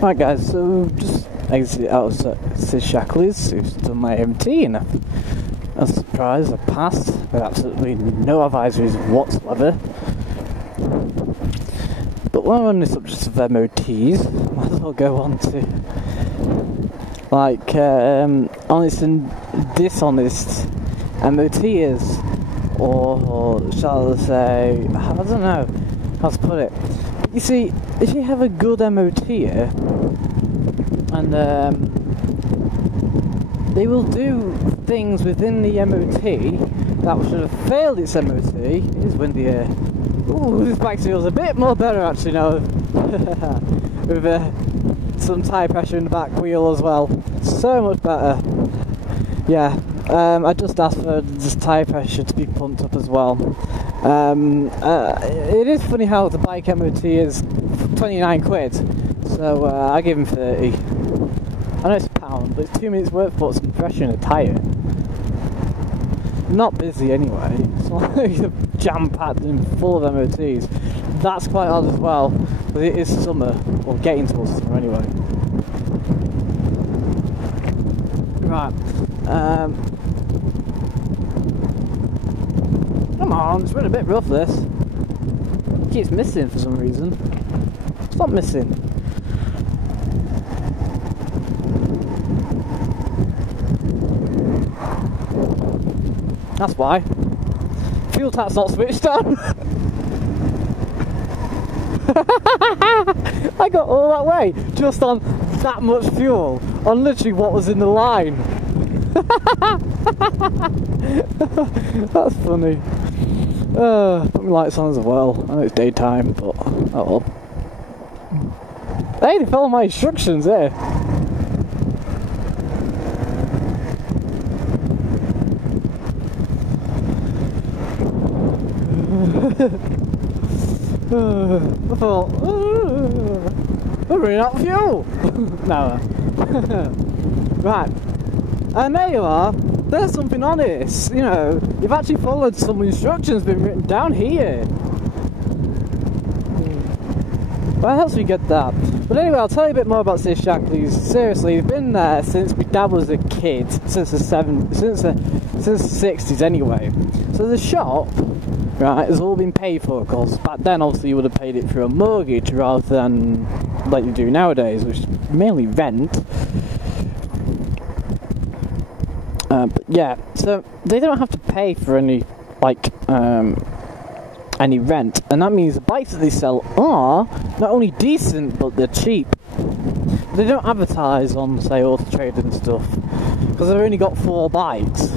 Right guys, so just exited out of Sid Shackley's, who's done my MT, and I'm surprised I passed with absolutely no advisories whatsoever. But while we're on the subject of MOTs, might as well go on to like honest and dishonest MOTers, or shall I say, I don't know how to put it. You see, if you have a good MOTer, and they will do things within the MOT that should have failed its MOT. It is windy here. Ooh, this bike feels a bit more better actually now, with some tyre pressure in the back wheel as well. So much better. Yeah, I just asked for this tyre pressure to be pumped up as well. It is funny how the bike MOT is 29 quid, so I give him 30. I know it's a pound, but it's 2 minutes worth for some pressure in a tyre. Not busy anyway, it's not like you're jam-packed and full of MOTs. That's quite odd as well, but it is summer, or getting towards summer anyway. Right, come on, it's been a bit rough this. It keeps missing for some reason. Stop missing. That's why. Fuel tap's not switched on. I got all that way just on that much fuel, on literally what was in the line. That's funny. Put my lights on as well. I know it's daytime, but oh well. Hey, they follow my instructions there. I thought, we're running out of fuel. No. Right. And there you are. There's something honest. You know, you've actually followed some instructions been written down here. Where else we get that? But anyway, I'll tell you a bit more about Sid Shackley's. Seriously, we've been there since my dad was a kid, since the 60s anyway. So the shop, right, has all been paid for, because back then obviously you would have paid it through a mortgage rather than like you do nowadays, which is mainly rent. But yeah, so they don't have to pay for any any rent, and that means the bikes that they sell are not only decent but they're cheap. They don't advertise on, say, Auto Trader and stuff, because they've only got 4 bikes.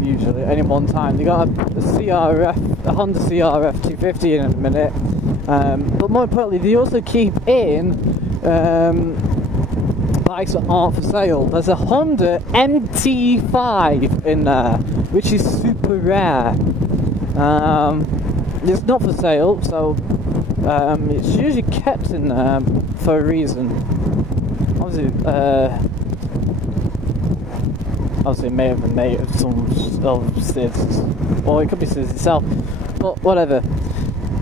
Usually, any one time. They got a Honda CRF 250 in a minute, but more importantly, they also keep in bikes that aren't for sale. There's a Honda MT5 in there, which is super rare. It's not for sale, so it's usually kept in there for a reason. Obviously it may have been made of some Sid's, or it could be Sid's itself, but whatever.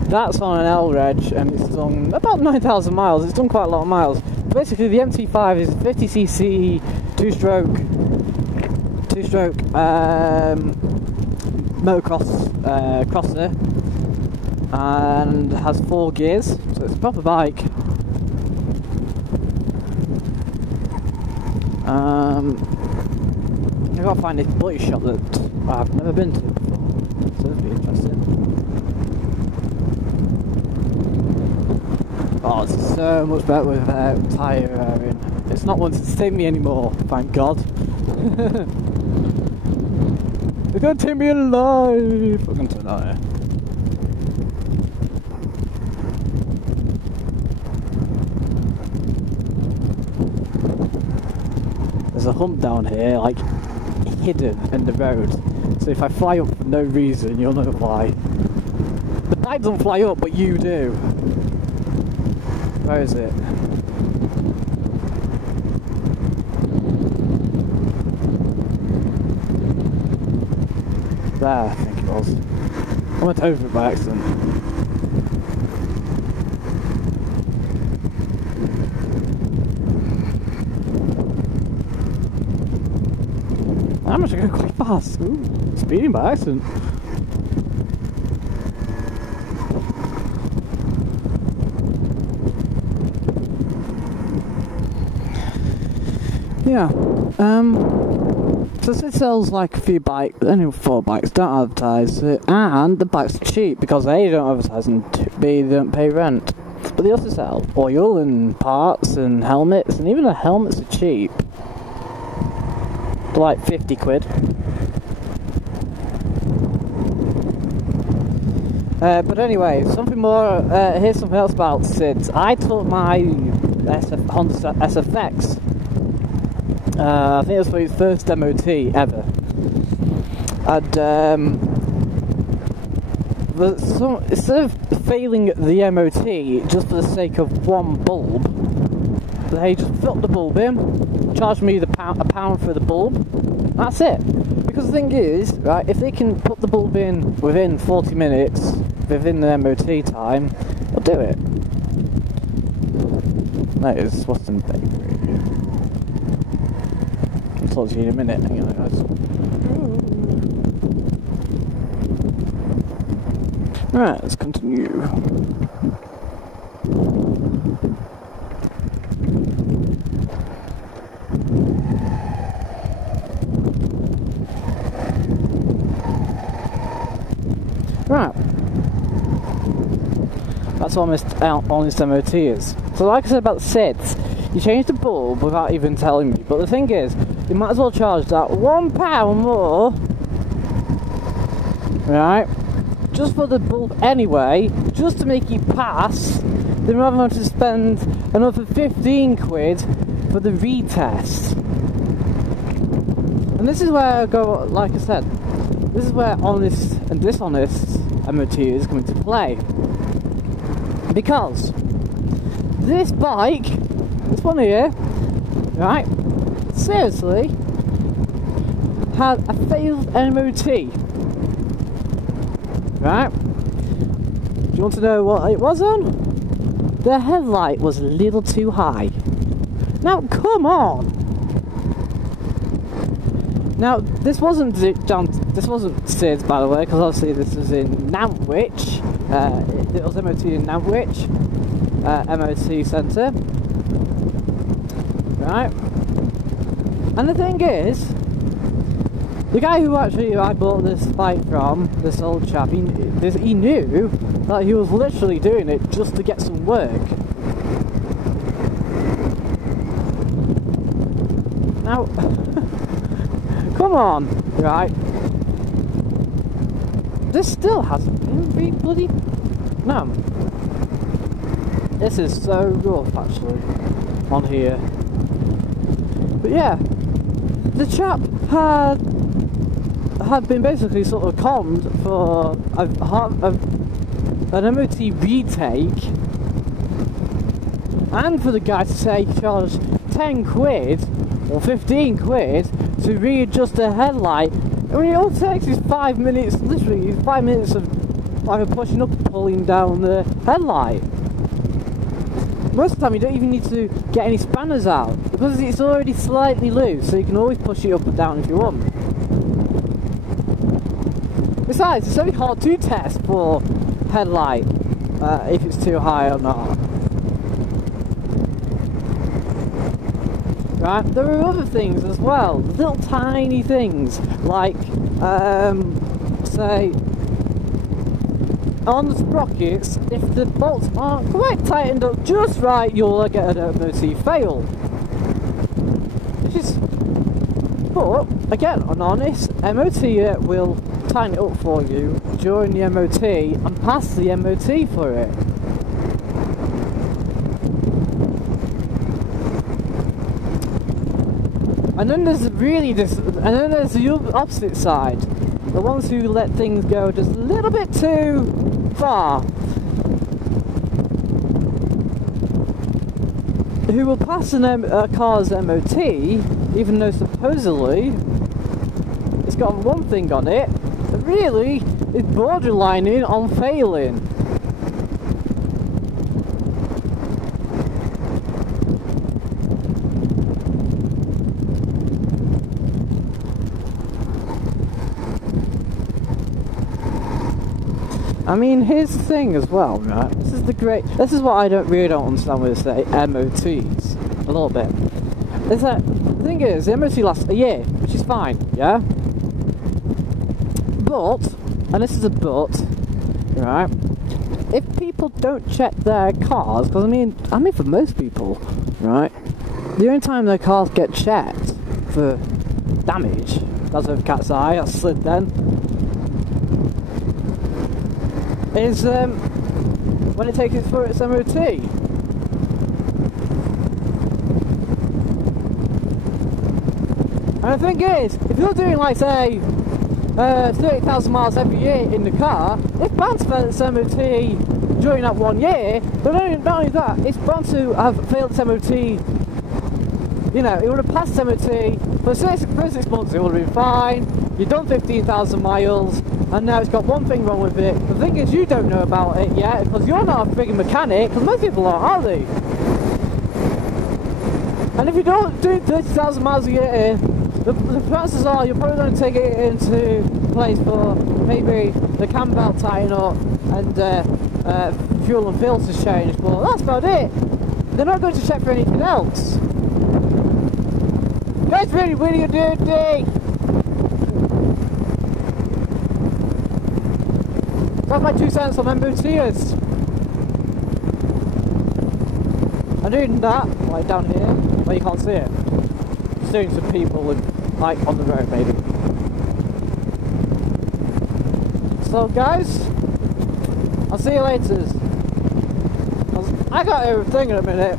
That's on an L reg, and it's done about 9,000 miles. It's done quite a lot of miles. Basically, the MT5 is a 50cc two-stroke motocross crosser, and has 4 gears, so it's a proper bike. I've got to find this body shop that I've never been to before, so that'd be interesting. Oh, it's so much better with tyre airing. It's not one to sting me anymore, thank God. They're going to take me alive! I'm going to turn that here. There's a hump down here, like, hidden in the road. So if I fly up for no reason, you'll know why. The bike doesn't fly up, but you do. Where is it? There, I think it was. I went over it by accident. I'm actually going quite fast. Ooh, speeding by accident. Yeah, so it sells like a few bikes, only 4 bikes, don't advertise it, and the bikes are cheap because A, they don't advertise and B, they don't pay rent. But they also sell oil and parts and helmets, and even the helmets are cheap. They're like 50 quid. But anyway, something more, here's something else about Sid's. I took my Honda SFX. I think it was for his first MOT ever, and instead of failing the MOT just for the sake of one bulb, they just filled the bulb in, charged me a pound for the bulb. That's it. Because the thing is, right, if they can put the bulb in within 40 minutes, within the MOT time, they'll do it. That is Western Bakery. I'll talk to you in a minute. Hang on, guys. Right, let's continue. Right. That's what I missed out on this MOT is. So like I said about the SIDS, you changed the bulb without even telling me. But the thing is, you might as well charge that £1 more, right, just for the bulb anyway, just to make it pass, then rather than to spend another 15 quid for the retest. And this is where I go, like I said, this is where honest and dishonest MOT is coming to play. Because this bike, this one here, right, seriously, had a failed MOT. Right? Do you want to know what it was on? The headlight was a little too high. Now, come on! Now, this wasn't Sid's, by the way, because obviously this was in Nantwich. It was MOT in Nantwich, MOT centre. Right? And the thing is, the guy who actually I bought this bike from, this old chap, he knew that he was literally doing it just to get some work. Now, come on, right? This still hasn't been bloody... No. This is so rough, actually, on here. But yeah, the chap had been basically sort of conned for an MOT retake, and for the guy to say he charged 10 quid or 15 quid to readjust the headlight. I mean, it all takes is 5 minutes, literally 5 minutes of either pushing up or pulling down the headlight. Most of the time you don't even need to get any spanners out, because it's already slightly loose, so you can always push it up and down if you want. Besides, it's very hard to test for headlight, if it's too high or not. Right, there are other things as well, little tiny things, like, say, on the sprockets, if the bolts aren't quite tightened up just right, you'll get an MOT fail. But, again, an honest MOT will tighten it up for you during the MOT and pass the MOT for it. And then there's the opposite side, the ones who let things go just a little bit too far, who will pass a car's MOT even though supposedly it's got one thing on it that really is borderlining on failing. I mean, here's the thing as well, right? This is what I really don't understand with, say, MOTs. A little bit. Is that, the thing is, the MOT lasts a year, which is fine, yeah? But, and this is a but, right? If people don't check their cars, because I mean for most people, right? The only time their cars get checked for damage, that's over cat's eye, that's slid then, is when it takes it for its MOT. And the thing is, if you're doing like say 30,000 miles every year in the car, it's bound to fail its MOT during that 1 year. But not only that, it's bound to have failed its MOT. You know, it would have passed MOT for 6 months. It would have been fine. You've done 15,000 miles, and now it's got one thing wrong with it. The thing is, you don't know about it yet because you're not a frigging mechanic. Because most people aren't, are they? And if you don't do 30,000 miles a year, the chances are you're probably going to take it into place for maybe the cam belt tightening up and fuel and filters changed, but that's about it. They're not going to check for anything else. Guys, really, what are you doing today? That's my 2 cents on MOTers. I'm doing that, like down here, where you can't see it. Doing some people like on the road maybe. So guys, I'll see you later. I got everything in a minute.